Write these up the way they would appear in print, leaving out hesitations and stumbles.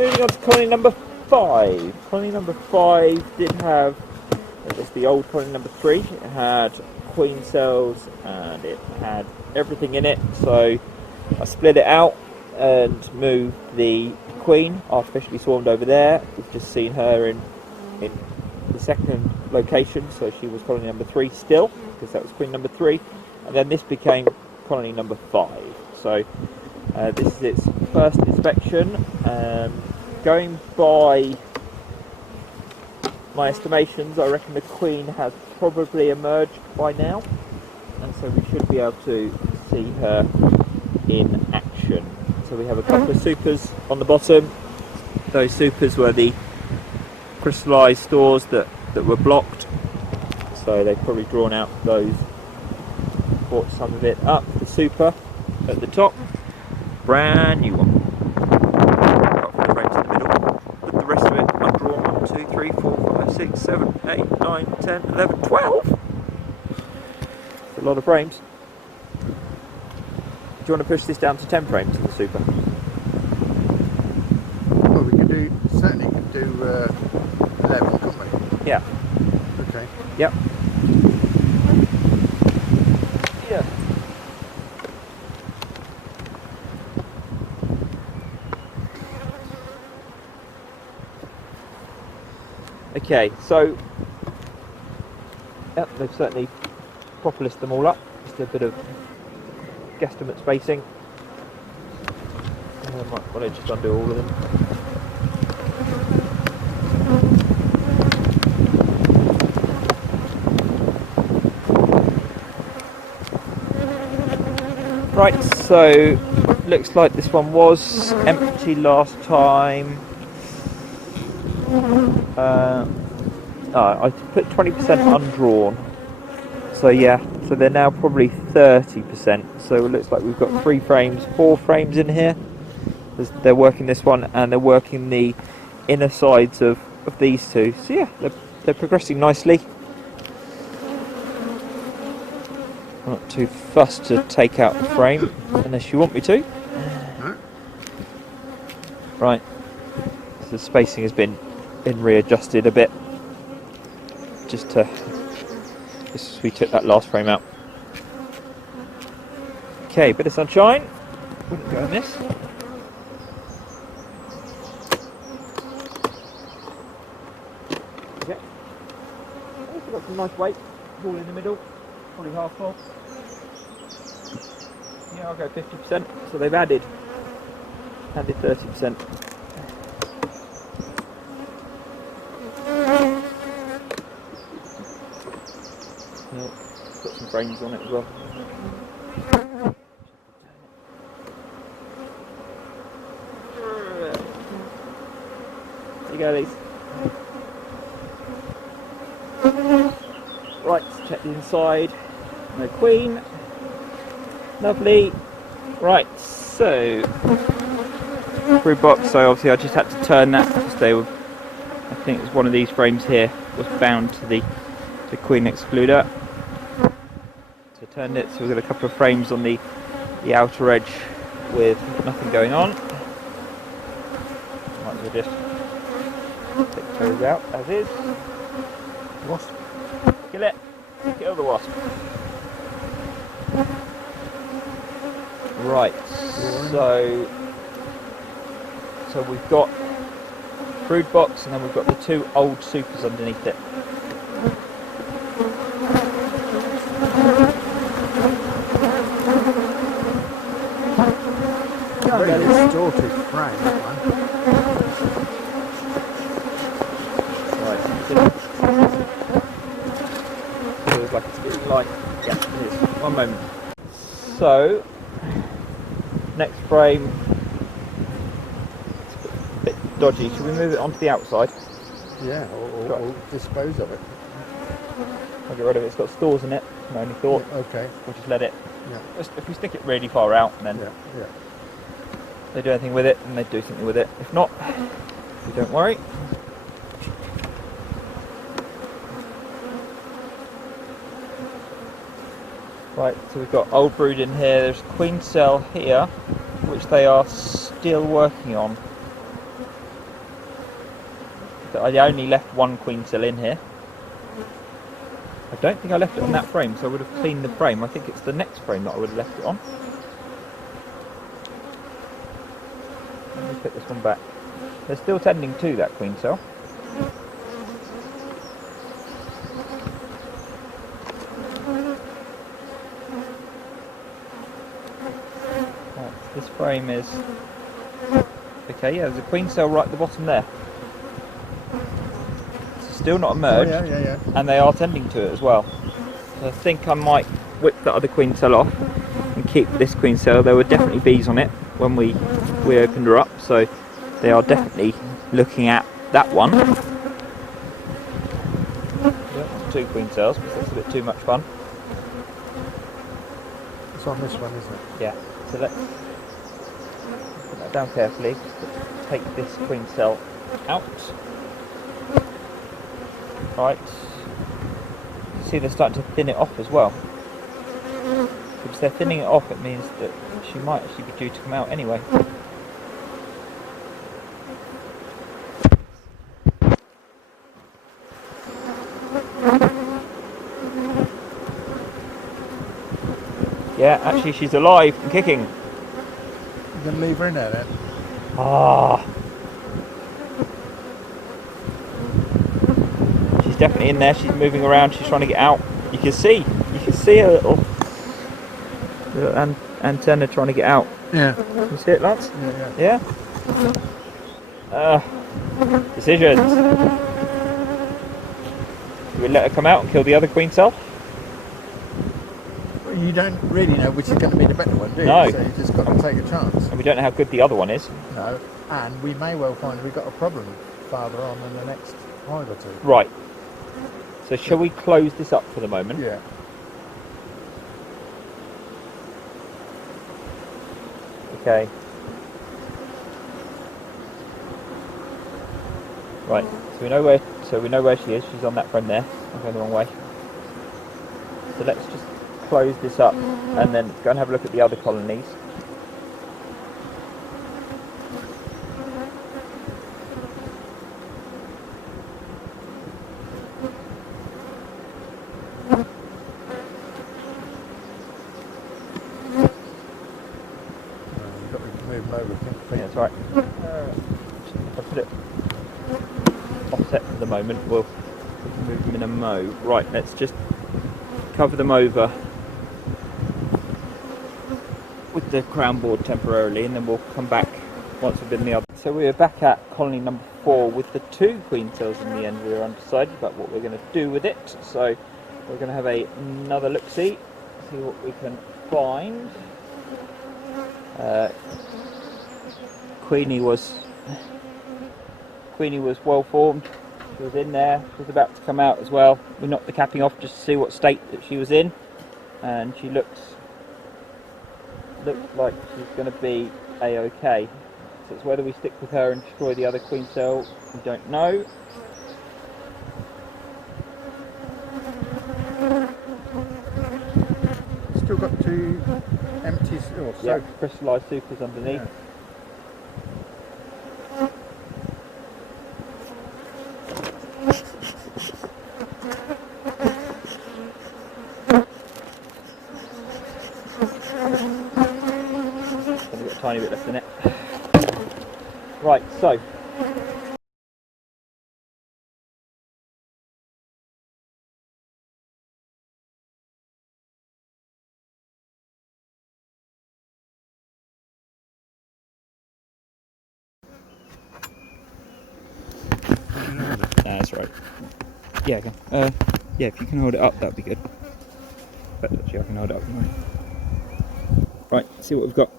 moving on to colony number 5. Colony number 5 did have, it's the old colony number 3. It had queen cells and it had everything in it. So I split it out and moved the queen, artificially swarmed over there. We've just seen her in the second location, so she was colony number 3 still, because that was queen number 3, and then this became colony number 5. So this is its first inspection. Going by my estimations, I reckon the queen has probably emerged by now, and so we should be able to see her in action. So we have a couple of supers on the bottom. Those supers were the crystallised stores that were blocked, so they've probably drawn out those, brought some of it up. The super at the top, brand new one. Got the frames in the middle, with the rest of it undrawn. 1, 2, 3, 4, 5, 6, 7, 8, 9, 10, 11, 12. It's a lot of frames. Do you want to push this down to 10 frames in the super? Well, we can do, certainly can do 11, can't we? Yeah. Okay. Yep. Yeah. Okay, so yep, they've certainly propolished them all up. Just a bit of guesstimate spacing. I might want to just undo all of them. Right, so looks like this one was empty last time. I put 20% undrawn. So yeah, so they're now probably 30%. So it looks like we've got 4 frames in here. They're working this one and they're working the inner sides of these two. So yeah, they're progressing nicely. I'm not too fussed to take out the frame unless you want me to. Right, so the spacing has been readjusted a bit. Just as we took that last frame out. Okay, bit of sunshine. Wouldn't go in this. Okay. Also got some nice weight. All in the middle. Probably half full. Yeah, I'll go 50%. So they've added 30%. Got some frames on it as well. There you go, these. Right, let's check the inside. No queen. Lovely. Right, so through box. So obviously I just had to turn that because they were. I think it was one of these frames here was bound to the queen excluder. So turned it. So we've got a couple of frames on the outer edge with nothing going on. Might as well just take those out as is. Wasp. Kill it. Kill the wasp. Right, so we've got brood box and then we've got the 2 old supers underneath it. Very distorted frame, that one. Right, feels like it's getting light. Yeah, it is. One moment. So, next frame, it's a bit dodgy. Should we move it onto the outside? Yeah, or dispose of it. I'll get rid of it. It's got stores in it. My only thought. Okay. We'll just let it. Yeah. If we stick it really far out, and then they do anything with it, and they do something with it. If not, we don't worry. Right, so we've got old brood in here. There's queen cell here, which they are still working on. I only left one queen cell in here. I don't think I left it on that frame, so I would have cleaned the frame. I think it's the next frame that I would have left it on. Let me put this one back. They're still tending to that queen cell. Right, this frame is... Okay, yeah, there's a queen cell right at the bottom there. It's still not emerged, and they are tending to it as well. So I think I might whip the other queen cell off and keep this queen cell. There were definitely bees on it when we opened her up, so they are definitely looking at that one. I don't want 2 queen cells because that's a bit too much fun. It's on this one, isn't it? Yeah, so let's put that down carefully. Take this queen cell out. Right. See, they're starting to thin it off as well. Because they're thinning it off, it means that she might actually be due to come out anyway. Yeah, actually she's alive and kicking. You're going to leave her in there then? Ah. She's definitely in there, she's moving around, she's trying to get out. You can see a little antenna trying to get out. Yeah. You see it, Lance? Yeah. Yeah? Decisions. Do we let her come out and kill the other queen cell? Well, you don't really know which is going to be the better one, do you? No. So you just got to take a chance. And we don't know how good the other one is. No. And we may well find we've got a problem farther on in the next hive or two. Right. So shall we close this up for the moment? Yeah. Okay. Right. So we know where she is. She's on that frame there. I'm going the wrong way. So let's just close this up and then go and have a look at the other colonies. You've got to move them over, I think. Yeah, that's right. If I put it offset for the moment, we'll move them in a mow. Right, let's just cover them over with the crown board temporarily, and then we'll come back once we've been the other. So we're back at colony number 4 with the 2 queen cells in the end. We were undecided about what we're going to do with it, so we're going to have another look-see, see what we can find. Queenie was well formed. She was in there. She was about to come out as well. We knocked the capping off just to see what state that she was in, and she looks like she's going to be a-okay. So it's whether we stick with her and destroy the other queen cell. We don't know. Still got 2 empty or so. Yeah, crystallised supers underneath. Yeah. Only got a tiny bit left in it. Right, so that's right. Yeah, okay. Yeah, if you can hold it up, that'd be good. But actually, I can hold it up. Right, see what we've got.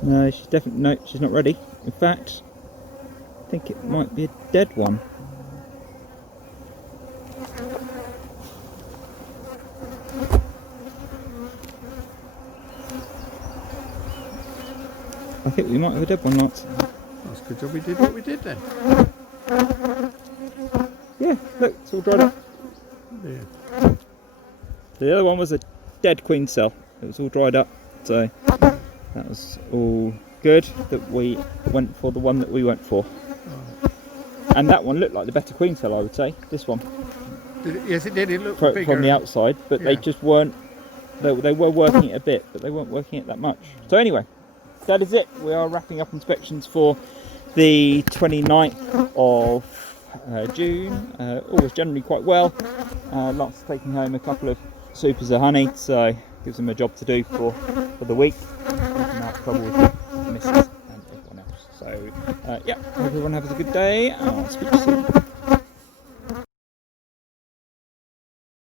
No, she's definitely no. She's not ready. In fact, I think it might be a dead one. I think we might have a dead one, Lance. That's a good job we did what we did then. Yeah, look, it's all dried up. Yeah. The other one was a dead queen cell. It was all dried up. So that was all good that we went for the one that we went for. And that one looked like the better queen cell, I would say. This one. Yes, it did. It looked From bigger. the outside, but they Yeah. just weren't. They were working it a bit, but they weren't working it that much. So anyway, that is it. We are wrapping up inspections for the 29th of June. All was generally quite well. Lance taking home a couple of supers of honey, so gives him a job to do for the week. Keeping out of trouble with the missus and everyone else. So yeah, hope everyone has a good day, and I'll speak to you soon.